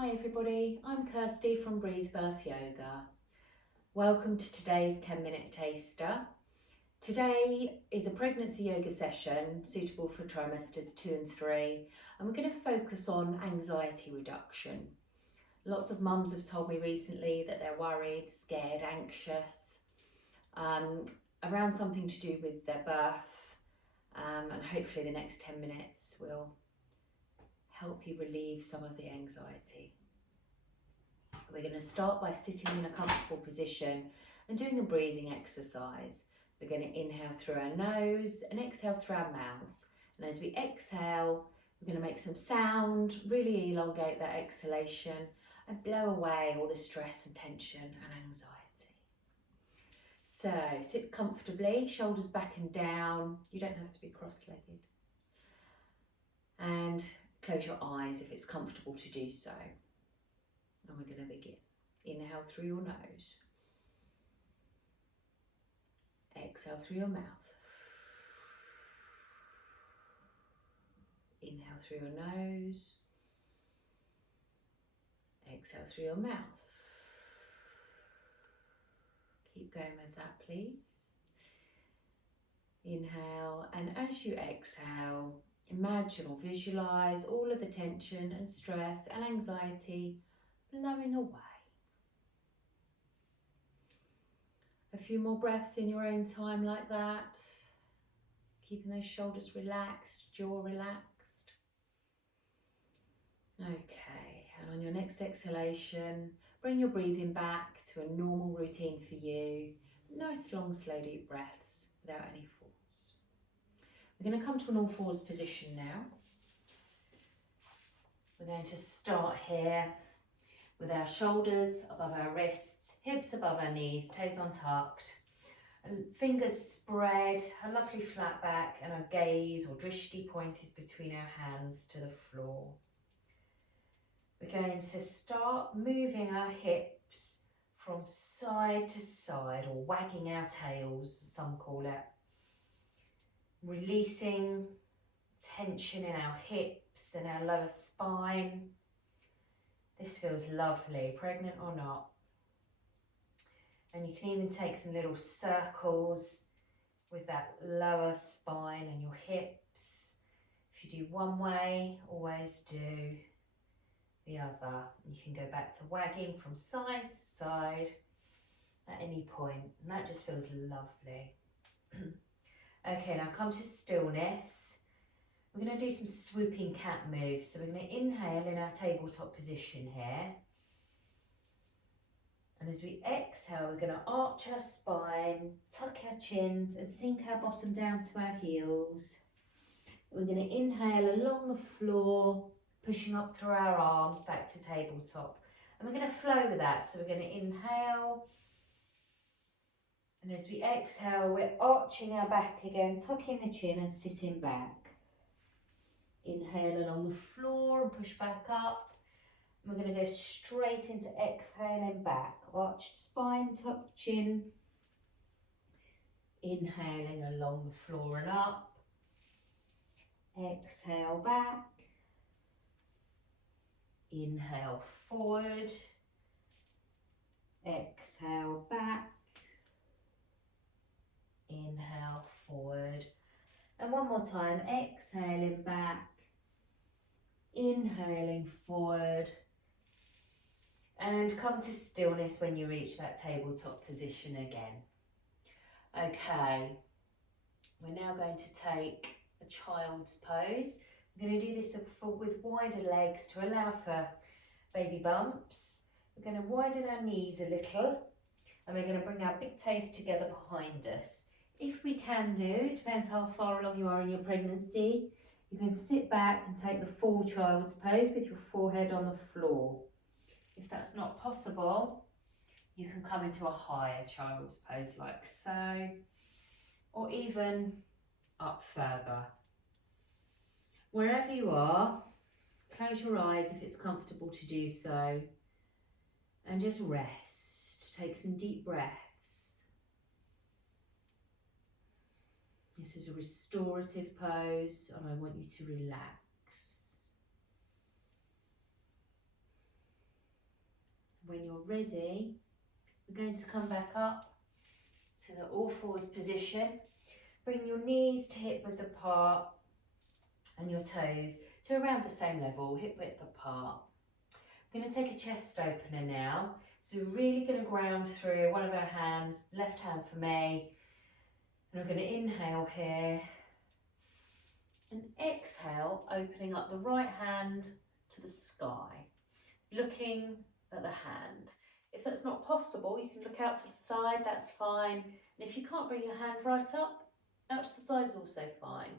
Hi everybody, I'm Kirsty from Breathe Birth Yoga. Welcome to today's 10-minute taster. Today is a pregnancy yoga session suitable for trimesters 2 and 3, and we're going to focus on anxiety reduction. Lots of mums have told me recently that they're worried, scared, anxious around something to do with their birth, and hopefully the next 10 minutes will help you relieve some of the anxiety. We're going to start by sitting in a comfortable position and doing a breathing exercise. We're going to inhale through our nose and exhale through our mouths. And as we exhale, we're going to make some sound, really elongate that exhalation and blow away all the stress and tension and anxiety. So sit comfortably, shoulders back and down. You don't have to be cross-legged. And close your eyes if it's comfortable to do so. And we're going to begin. Inhale through your nose. Exhale through your mouth. Inhale through your nose. Exhale through your mouth. Keep going with that, please. Inhale, and as you exhale, imagine or visualize all of the tension and stress and anxiety blowing away. A few more breaths in your own time like that, keeping those shoulders relaxed, jaw relaxed. Okay, and on your next exhalation, bring your breathing back to a normal routine for you. Nice, long, slow, deep breaths without any force. We're going to come to an all fours position now. We're going to start here with our shoulders above our wrists, hips above our knees, toes untucked, fingers spread, a lovely flat back, and our gaze or drishti point is between our hands to the floor. We're going to start moving our hips from side to side, or wagging our tails, as some call it. Releasing tension in our hips and our lower spine. This feels lovely, pregnant or not. And you can even take some little circles with that lower spine and your hips. If you do one way, always do the other. You can go back to wagging from side to side at any point, and that just feels lovely. Okay, now come to stillness. We're going to do some swooping cat moves. So we're going to inhale in our tabletop position here. And as we exhale, we're going to arch our spine, tuck our chins and sink our bottom down to our heels. We're going to inhale along the floor, pushing up through our arms back to tabletop. And we're going to flow with that. So we're going to inhale. And as we exhale, we're arching our back again, tucking the chin and sitting back. Inhale along the floor and push back up. And we're going to go straight into exhaling back. Arched spine, tucked chin. Inhaling along the floor and up. Exhale back. Inhale forward. Exhale back. Inhale forward. And one more time, exhaling back. Inhaling forward, and come to stillness when you reach that tabletop position again. Okay, we're now going to take a child's pose. We're going to do this with wider legs to allow for baby bumps. We're going to widen our knees a little, and we're going to bring our big toes together behind us. If we can do, it depends how far along you are in your pregnancy, you can sit back and take the full child's pose with your forehead on the floor. If that's not possible, you can come into a higher child's pose like so, or even up further. Wherever you are, close your eyes if it's comfortable to do so, and just rest. Take some deep breaths. This is a restorative pose, and I want you to relax. When you're ready, we're going to come back up to the all fours position. Bring your knees to hip width apart and your toes to around the same level, hip width apart. We're going to take a chest opener now. So we're really going to ground through one of our hands, left hand for me. And we're going to inhale here and exhale, opening up the right hand to the sky, looking at the hand. If that's not possible, you can look out to the side, that's fine. And if you can't bring your hand right up, out to the side is also fine.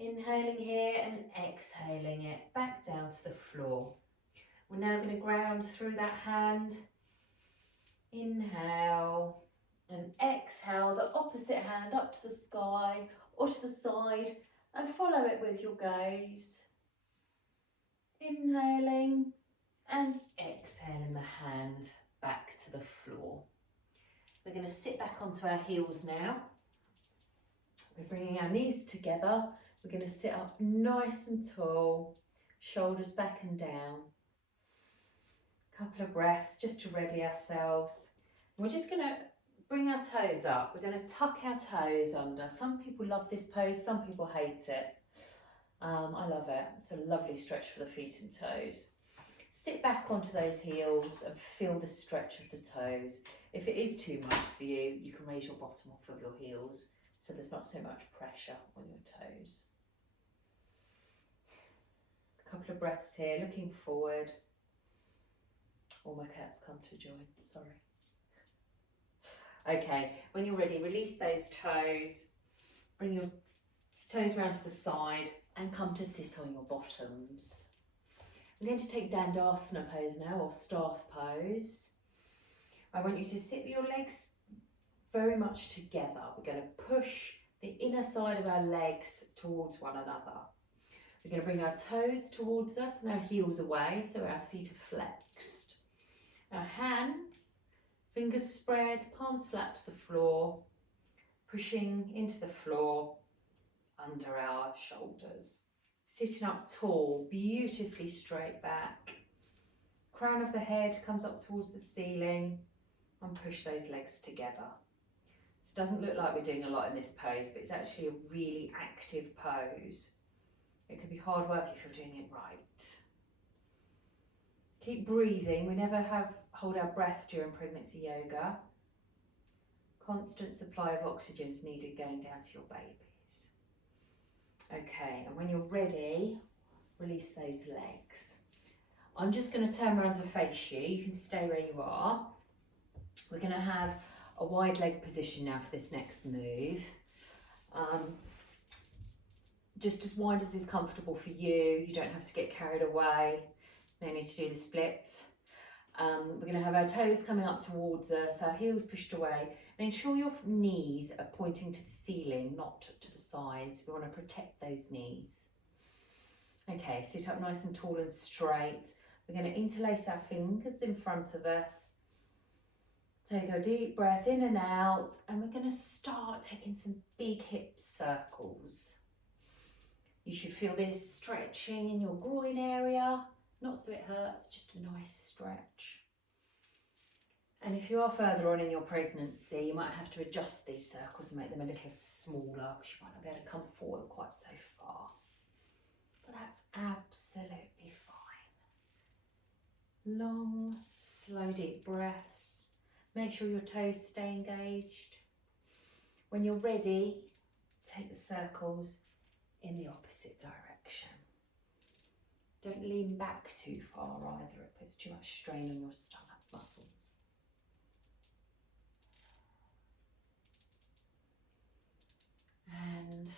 Inhaling here and exhaling it back down to the floor. We're now going to ground through that hand. Inhale and exhale the opposite hand up to the sky or to the side and follow it with your gaze. Inhaling and exhaling the hand back to the floor. We're going to sit back onto our heels now. We're bringing our knees together. We're going to sit up nice and tall, shoulders back and down. Couple of breaths just to ready ourselves. We're just going to bring our toes up. We're going to tuck our toes under. Some people love this pose, some people hate it. I love it. It's a lovely stretch for the feet and toes. Sit back onto those heels and feel the stretch of the toes. If it is too much for you, you can raise your bottom off of your heels so there's not so much pressure on your toes. A couple of breaths here, looking forward. All my cats come to join, sorry. Okay, when you're ready, release those toes. Bring your toes round to the side and come to sit on your bottoms. I'm going to take Dandasana pose now, or staff pose. I want you to sit with your legs very much together. We're going to push the inner side of our legs towards one another. We're going to bring our toes towards us and our heels away so our feet are flexed. Our hands, fingers spread, palms flat to the floor, pushing into the floor under our shoulders. Sitting up tall, beautifully straight back. Crown of the head comes up towards the ceiling and push those legs together. This doesn't look like we're doing a lot in this pose, but it's actually a really active pose. It can be hard work if you're doing it right. Keep breathing. We never hold our breath during pregnancy yoga. Constant supply of oxygen is needed going down to your babies. Okay, and when you're ready, release those legs. I'm just going to turn around to face you. You can stay where you are. We're going to have a wide leg position now for this next move. Just as wide as is comfortable for you. You don't have to get carried away. No need to do the splits. We're going to have our toes coming up towards us, our heels pushed away, and ensure your knees are pointing to the ceiling, not to the sides. We want to protect those knees. Okay, sit up nice and tall and straight. We're going to interlace our fingers in front of us. Take a deep breath in and out, and we're going to start taking some big hip circles. You should feel this stretching in your groin area. Not so it hurts, just a nice stretch. And if you are further on in your pregnancy, you might have to adjust these circles and make them a little smaller because you might not be able to come forward quite so far. But that's absolutely fine. Long, slow, deep breaths. Make sure your toes stay engaged. When you're ready, take the circles in the opposite direction. Don't lean back too far either, it puts too much strain on your stomach muscles. And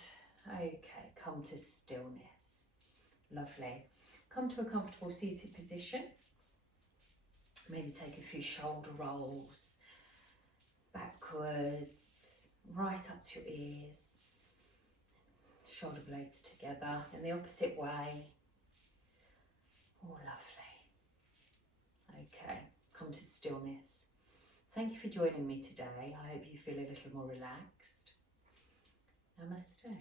okay, come to stillness. Lovely. Come to a comfortable seated position. Maybe take a few shoulder rolls, backwards, right up to your ears. Shoulder blades together in the opposite way. Oh, lovely. Okay, come to stillness. Thank you for joining me today. I hope you feel a little more relaxed. Namaste.